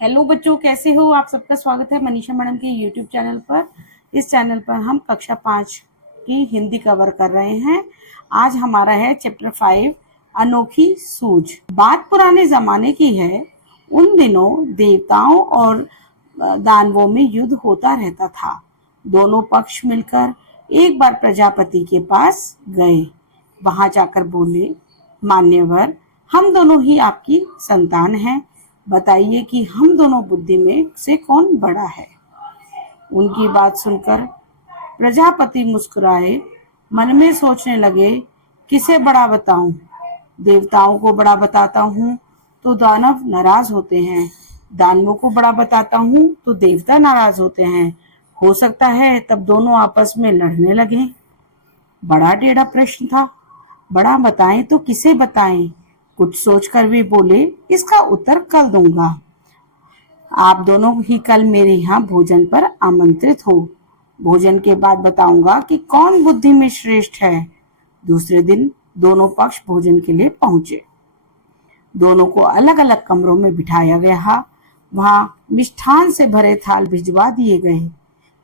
Hello बच्चों, कैसे हो आप? सबका स्वागत है मनीषा मैडम के यूट्यूब चैनल पर। इस चैनल पर हम कक्षा 5 की हिंदी कवर कर रहे हैं। आज हमारा है चैप्टर 5 अनोखी सूझ। बात पुराने जमाने की है। उन दिनों देवताओं और दानवों में युद्ध होता रहता था। दोनों पक्ष मिलकर एक बार प्रजापति के पास गए। वहां जाकर बोले, मान्यवर, हम दोनों ही आपकी संतान हैं। बताइए कि हम दोनों बुद्धि में से कौन बड़ा है। उनकी बात सुनकर प्रजापति मुस्कुराए। मन में सोचने लगे, किसे बड़ा बताऊं? देवताओं को बड़ा बताता हूं तो दानव नाराज होते हैं, दानवों को बड़ा बताता हूं तो देवता नाराज होते हैं। हो सकता है तब दोनों आपस में लड़ने लगे। बड़ा टेढ़ा प्रश्न था। बड़ा बताएं तो किसे बताएं? कुछ सोचकर वे बोले, इसका उत्तर कल दूंगा। आप दोनों ही कल मेरे यहाँ भोजन पर आमंत्रित हो। भोजन के बाद बताऊंगा कि कौन बुद्धि में श्रेष्ठ है। दूसरे दिन दोनों पक्ष भोजन के लिए पहुंचे। दोनों को अलग अलग कमरों में बिठाया गया। वहां मिष्ठान से भरे थाल भिजवा दिए गए।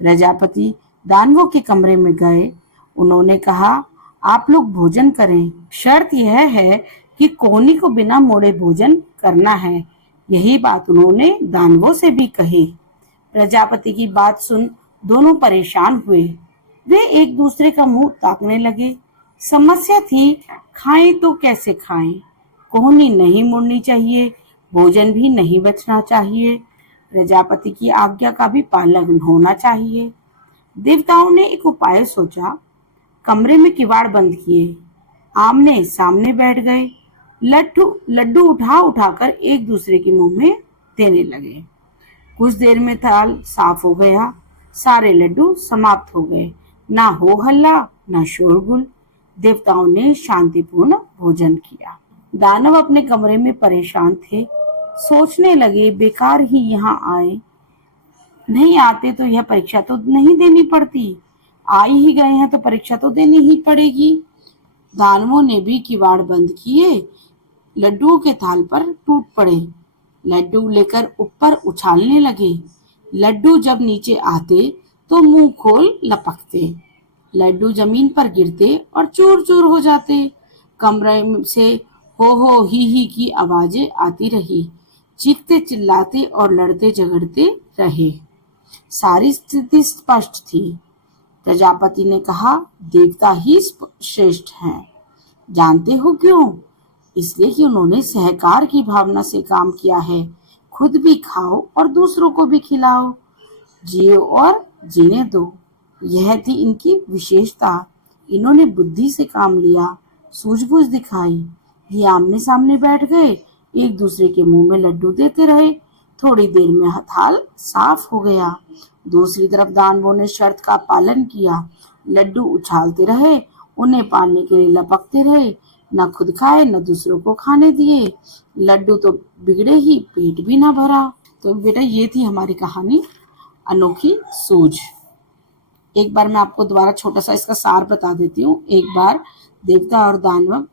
प्रजापति दानवों के कमरे में गए। उन्होंने कहा, आप लोग भोजन करें। शर्त यह है कि कोहनी को बिना मोड़े भोजन करना है। यही बात उन्होंने दानवों से भी कही। प्रजापति की बात सुन दोनों परेशान हुए। वे एक दूसरे का मुंह ताकने लगे। समस्या थी, खाएं तो कैसे खाएं? कोहनी नहीं मुड़नी चाहिए, भोजन भी नहीं बचना चाहिए, प्रजापति की आज्ञा का भी पालन होना चाहिए। देवताओं ने एक उपाय सोचा। कमरे में किवाड़ बंद किए, आमने सामने बैठ गए। लड्डू उठा उठाकर एक दूसरे के मुंह में देने लगे। कुछ देर में थाल साफ हो गया। सारे लड्डू समाप्त हो गए। ना हो हल्ला, ना शोरगुल। देवताओं ने शांतिपूर्ण भोजन किया। दानव अपने कमरे में परेशान थे। सोचने लगे, बेकार ही यहाँ आए। नहीं आते तो यह परीक्षा तो नहीं देनी पड़ती। आ ही गए हैं तो परीक्षा तो देनी ही पड़ेगी। दानवों ने भी किवाड़ बंद किए। लड्डुओं के थाल पर टूट पड़े। लड्डू लेकर ऊपर उछालने लगे। लड्डू जब नीचे आते तो मुंह खोल लपकते। लड्डू जमीन पर गिरते और चूर चूर हो जाते। कमरे से हो ही की आवाजें आती रही। चीखते चिल्लाते और लड़ते झगड़ते रहे। सारी स्थिति स्पष्ट थी। प्रजापति ने कहा, देवता ही श्रेष्ठ हैं। जानते हो क्यों? इसलिए कि उन्होंने सहकार की भावना से काम किया है। खुद भी खाओ और दूसरों को भी खिलाओ। जियो और जीने दो, यह थी इनकी विशेषता। इन्होंने बुद्धि से काम लिया, सूझबूझ दिखाई। ये आमने सामने बैठ गए, एक दूसरे के मुंह में लड्डू देते रहे। थोड़ी देर में थाल साफ हो गया। दूसरी तरफ दानवों ने शर्त का पालन किया। लड्डू उछालते रहे, उन्हें पाने के लिए लपकते रहे। न खुद खाए न दूसरों को खाने दिए। लड्डू तो बिगड़े ही, पेट भी ना भरा। तो बेटा, ये थी हमारी कहानी अनोखी सूझ। एक बार मैं आपको दोबारा छोटा सा इसका सार बता देती हूँ। एक बार देवता और दानव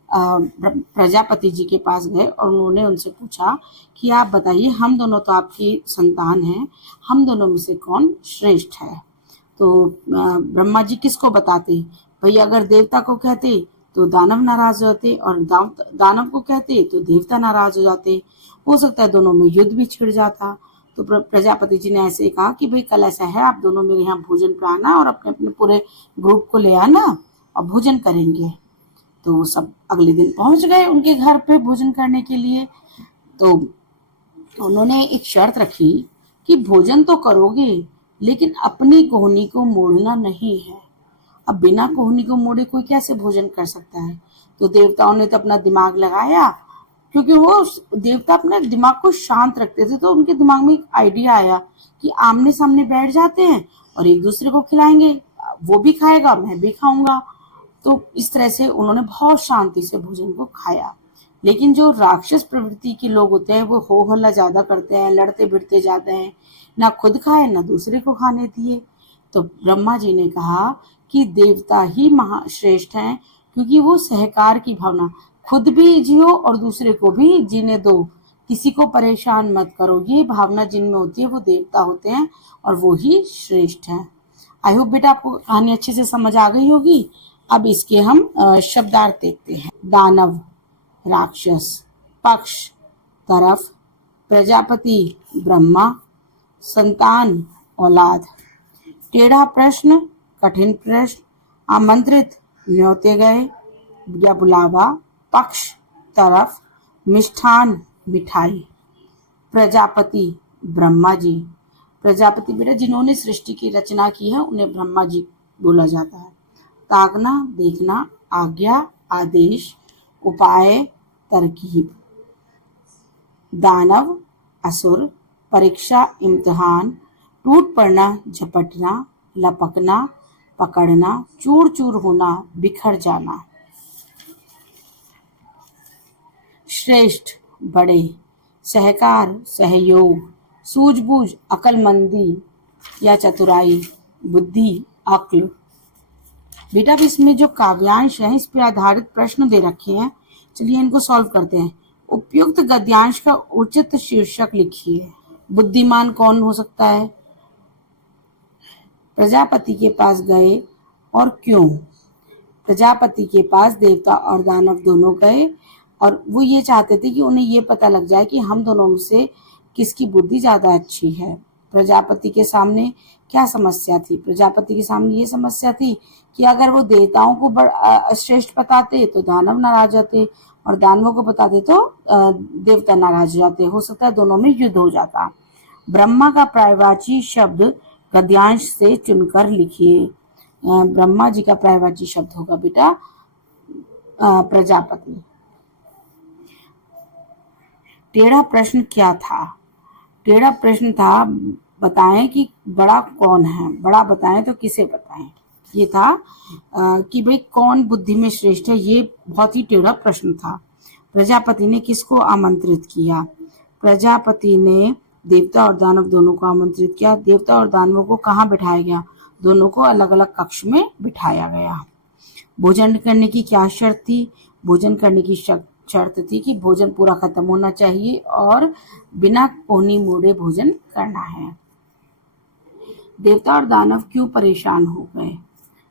प्रजापति जी के पास गए और उन्होंने उनसे पूछा कि आप बताइए, हम दोनों तो आपकी संतान हैं, हम दोनों में से कौन श्रेष्ठ है? तो ब्रह्मा जी किसको बताते? भैया, अगर देवता को कहते तो दानव नाराज हो जाते और दानव को कहते तो देवता नाराज हो जाते। हो सकता है दोनों में युद्ध भी छिड़ जाता। तो प्रजापति जी ने ऐसे कहा कि भाई, कल ऐसा है, आप दोनों मेरे यहाँ भोजन पे आना और अपने अपने पूरे ग्रुप को ले आना और भोजन करेंगे। तो सब अगले दिन पहुंच गए उनके घर पे भोजन करने के लिए। तो उन्होंने एक शर्त रखी कि भोजन तो करोगे लेकिन अपनी कोहनी को मोड़ना नहीं है। अब बिना कोहनी को मोड़े कोई कैसे भोजन कर सकता है? तो देवताओं ने तो अपना दिमाग लगाया, क्योंकि वो देवता अपने दिमाग को शांत रखते थे। तो उनके दिमाग में एक आइडिया आया कि आमने सामने बैठ जाते हैं और एक दूसरे को खिलाएंगे, वो भी खाएगा, मैं भी खाऊंगा। तो इस तरह से उन्होंने बहुत शांति से भोजन को खाया। लेकिन जो राक्षस प्रवृत्ति के लोग होते हैं वो हो हल्ला ज्यादा करते हैं, लड़ते भिड़ते जाते हैं, ना खुद खाए ना दूसरे को खाने दिए। तो ब्रह्मा जी ने कहा कि देवता ही महाश्रेष्ठ हैं, क्योंकि वो सहकार की भावना, खुद भी जियो और दूसरे को भी जीने दो। किसी को परेशान मत करो, ये भावना जिनमें होती है वो देवता होते हैं और वो ही श्रेष्ठ है। आई होप बेटा आपको कहानी अच्छे से समझ आ गई होगी। अब इसके हम शब्दार्थ देखते हैं। दानव राक्षस, पक्ष तरफ, प्रजापति ब्रह्मा, संतान औलाद, टेढ़ा प्रश्न कठिन प्रश्न, आमंत्रित न्योते गए या बुलावा, पक्ष तरफ, मिष्ठान मिठाई, प्रजापति ब्रह्मा जी। प्रजापति बेटा जिन्होंने सृष्टि की रचना की है उन्हें ब्रह्मा जी बोला जाता है। ताकना देखना, आज्ञा आदेश, उपाय तरकीब, दानव असुर, परीक्षा इम्तिहान, टूट पड़ना झपटना, लपकना पकड़ना, चूर चूर होना बिखर जाना। श्रेष्ठ बड़े, सहकार सहयोग, सूझबूझ अक्लमंदी या चतुराई, बुद्धि अक्ल। बेटा अब इसमें जो काव्यांश है इस पे आधारित प्रश्न दे रखे हैं, चलिए इनको सॉल्व करते हैं। उपयुक्त गद्यांश का उचित शीर्षक लिखिए। बुद्धिमान कौन हो सकता है? प्रजापति के पास गए और क्यों? प्रजापति के पास देवता और दानव दोनों गए और वो ये चाहते थे कि उन्हें ये पता लग जाए कि हम दोनों में से किसकी बुद्धि ज्यादा अच्छी है। प्रजापति के सामने क्या समस्या थी? प्रजापति के सामने ये समस्या थी कि अगर वो देवताओं को श्रेष्ठ बताते तो दानव नाराज होते और दानवों को बताते तो देवता नाराज हो जाते। हो सकता है दोनों में युद्ध हो जाता। ब्रह्मा का पर्यायवाची शब्द गद्यांश से चुनकर लिखिए। ब्रह्मा जी का पर्यायवाची शब्द होगा बेटा प्रजापति। टेढ़ा प्रश्न क्या था? टेढ़ा प्रश्न था बताएं कि बड़ा कौन है, बड़ा बताएं तो किसे बताएं। ये था कि भाई कौन बुद्धि में श्रेष्ठ है, ये बहुत ही टेढ़ा प्रश्न था। प्रजापति ने किसको आमंत्रित किया? प्रजापति ने देवता और दानव दोनों को आमंत्रित किया। देवता और दानवों को कहाँ बिठाया गया? दोनों को अलग अलग कक्ष में बिठाया गया। भोजन करने की क्या शर्त थी? भोजन करने की शर्त थी कि भोजन पूरा खत्म होना चाहिए और बिना कोहनी मोड़े भोजन करना है। देवता और दानव क्यों परेशान हो गए?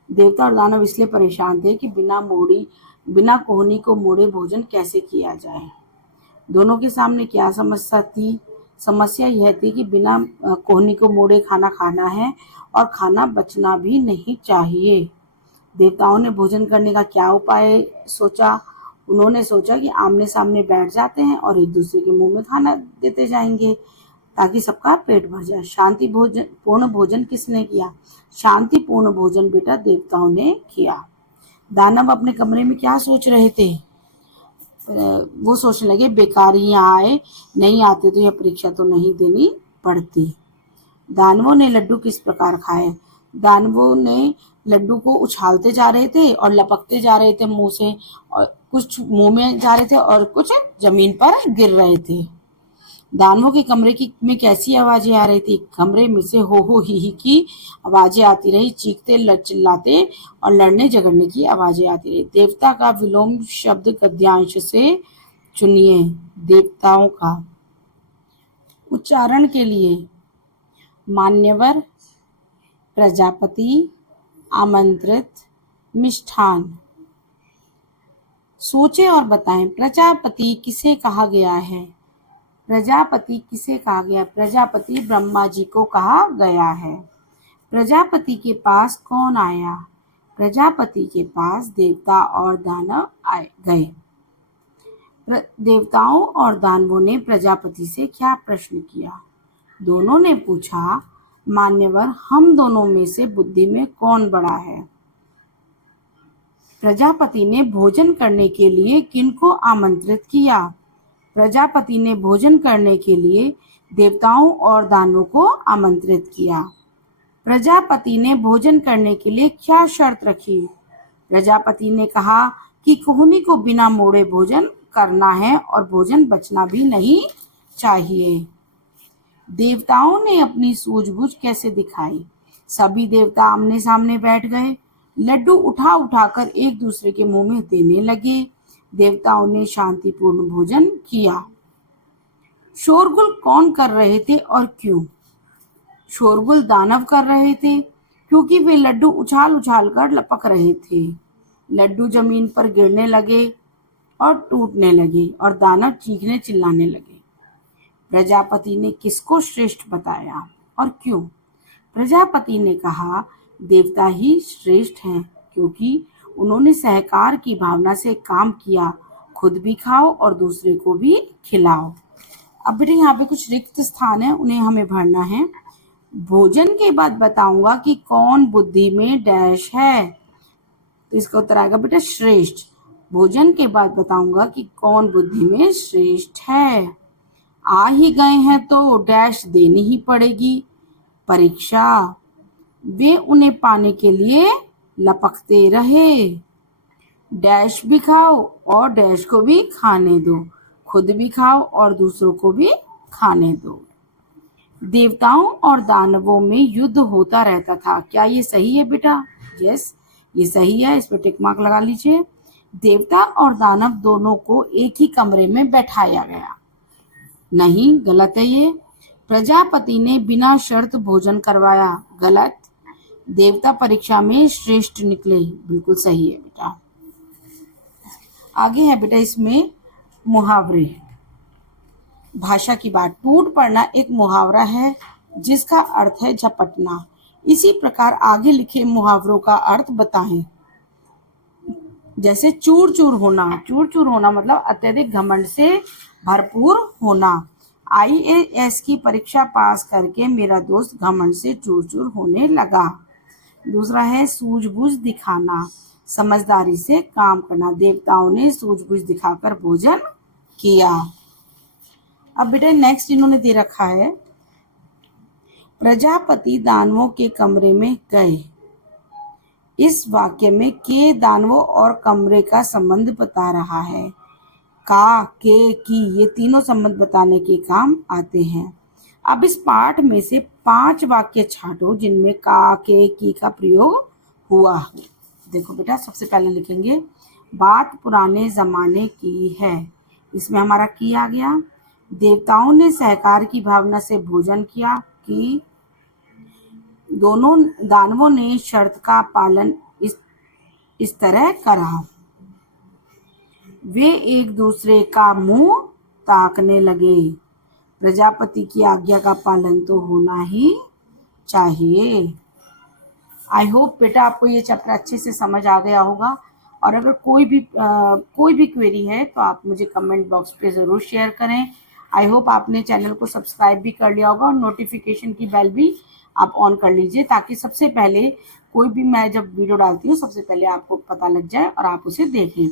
देवता और दानव इसलिए परेशान थे कि बिना कोहनी को मोड़े भोजन कैसे किया जाए। दोनों के सामने क्या समस्या थी? समस्या यह थी कि बिना कोहनी को मोड़े खाना खाना है और खाना बचना भी नहीं चाहिए। देवताओं ने भोजन करने का क्या उपाय सोचा? उन्होंने सोचा कि आमने सामने बैठ जाते हैं और एक दूसरे के मुंह में खाना देते जाएंगे ताकि सबका पेट भर जाए। शांति पूर्ण भोजन किसने किया? शांतिपूर्ण भोजन बेटा देवताओं ने किया। दानव अपने कमरे में क्या सोच रहे थे? वो सोचने लगे बेकार ही यहाँ आए, नहीं आते तो यह परीक्षा तो नहीं देनी पड़ती। दानवों ने लड्डू किस प्रकार खाए? दानवों ने लड्डू को उछालते जा रहे थे और लपकते जा रहे थे मुंह से, और कुछ मुंह में जा रहे थे और कुछ जमीन पर गिर रहे थे। दानवों के कमरे में कैसी आवाजें आ रही थी? कमरे में से हो ही की आवाजें आती रही, चीखते चिल्लाते और लड़ने झगड़ने की आवाजें आती रही। देवता का विलोम शब्द गद्यांश से चुनिए। देवताओं का उच्चारण के लिए मान्यवर, प्रजापति, आमंत्रित, मिष्ठान। सोचें और बताएं प्रजापति किसे कहा गया है? प्रजापति किसे कहा गया? प्रजापति ब्रह्मा जी को कहा गया है। प्रजापति के पास कौन आया? प्रजापति के पास देवता और दानव आए गए। देवताओं और दानवों ने प्रजापति से क्या प्रश्न किया? दोनों ने पूछा, मान्यवर हम दोनों में से बुद्धि में कौन बड़ा है? प्रजापति ने भोजन करने के लिए किनको आमंत्रित किया? प्रजापति ने भोजन करने के लिए देवताओं और दानवों को आमंत्रित किया। प्रजापति ने भोजन करने के लिए क्या शर्त रखी? प्रजापति ने कहा कि कोहनी को बिना मोड़े भोजन करना है और भोजन बचना भी नहीं चाहिए। देवताओं ने अपनी सूझबूझ कैसे दिखाई? सभी देवता आमने सामने बैठ गए, लड्डू उठा उठाकर एक दूसरे के मुंह में देने लगे। देवताओं ने शांतिपूर्ण भोजन किया। शोरगुल कौन कर रहे थे और क्यों? शोरगुल दानव कर रहे थे क्योंकि वे लड्डू उछाल उछाल कर लपक रहे थे। लड्डू जमीन पर गिरने लगे और टूटने लगे और दानव चीखने चिल्लाने लगे। प्रजापति ने किसको श्रेष्ठ बताया और क्यों? प्रजापति ने कहा देवता ही श्रेष्ठ हैं क्योंकि उन्होंने सहकार की भावना से काम किया। खुद भी खाओ और दूसरे को भी खिलाओ। अब बेटे यहाँ पे कुछ रिक्त स्थान है, उन्हें हमें भरना है। भोजन के बाद बताऊंगा कि कौन बुद्धि में डैश है, तो इसका उत्तर आएगा बेटा श्रेष्ठ। भोजन के बाद बताऊंगा कि कौन बुद्धि में श्रेष्ठ है। आ ही गए हैं तो डैश देनी ही पड़ेगी, परीक्षा। वे उन्हें पाने के लिए लपकते रहे। डैश भी खाओ और डैश को भी खाने दो, खुद भी खाओ और दूसरों को भी खाने दो। देवताओं और दानवों में युद्ध होता रहता था। क्या ये सही है बेटा? यस, ये सही है, इस पर टिक मार्क लगा लीजिए। देवता और दानव दोनों को एक ही कमरे में बैठाया गया। नहीं, गलत है ये। प्रजापति ने बिना शर्त भोजन करवाया। गलत। देवता परीक्षा में श्रेष्ठ निकले। बिल्कुल सही है बेटा। आगे है बेटा इसमें मुहावरे। भाषा की बात। टूट पड़ना एक मुहावरा है जिसका अर्थ है झपटना। इसी प्रकार आगे लिखे मुहावरों का अर्थ बताएं। जैसे चूर चूर होना। चूर चूर होना मतलब अत्यधिक घमंड से भरपूर होना। IAS की परीक्षा पास करके मेरा दोस्त घमंड से चूर चूर होने लगा। दूसरा है सूझबूझ दिखाना, समझदारी से काम करना। देवताओं ने सूझबूझ दिखाकर भोजन किया। अब बेटा नेक्स्ट इन्होंने दे रखा है, प्रजापति दानवों के कमरे में गए। इस वाक्य में के दानवों और कमरे का संबंध बता रहा है। का, के, की, ये तीनों संबंध बताने के काम आते हैं। अब इस पाठ में से 5 वाक्य छांटो जिनमें का, के, की का प्रयोग हुआ है। देखो बेटा, सबसे पहले लिखेंगे बात पुराने जमाने की है। इसमें हमारा की आ गया। देवताओं ने सहकार की भावना से भोजन किया। कि दोनों दानवों ने शर्त का पालन इस तरह करा। वे एक दूसरे का मुंह ताकने लगे। प्रजापति की आज्ञा का पालन तो होना ही चाहिए। आई होप बेटा आपको ये चैप्टर अच्छे से समझ आ गया होगा। और अगर कोई भी क्वेरी है तो आप मुझे कमेंट बॉक्स पे ज़रूर शेयर करें। आई होप आपने चैनल को सब्सक्राइब भी कर लिया होगा और नोटिफिकेशन की बेल भी आप ऑन कर लीजिए ताकि सबसे पहले कोई भी मैं जब वीडियो डालती हूँ सबसे पहले आपको पता लग जाए और आप उसे देखें।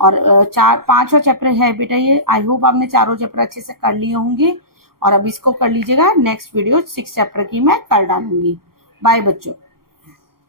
और 4-5वां चैप्टर है बेटा ये। आई होप आपने चारों चैप्टर अच्छे से कर लिए होंगे और अब इसको कर लीजिएगा। नेक्स्ट वीडियो 6 चैप्टर की मैं कल डालूंगी। बाय बच्चों।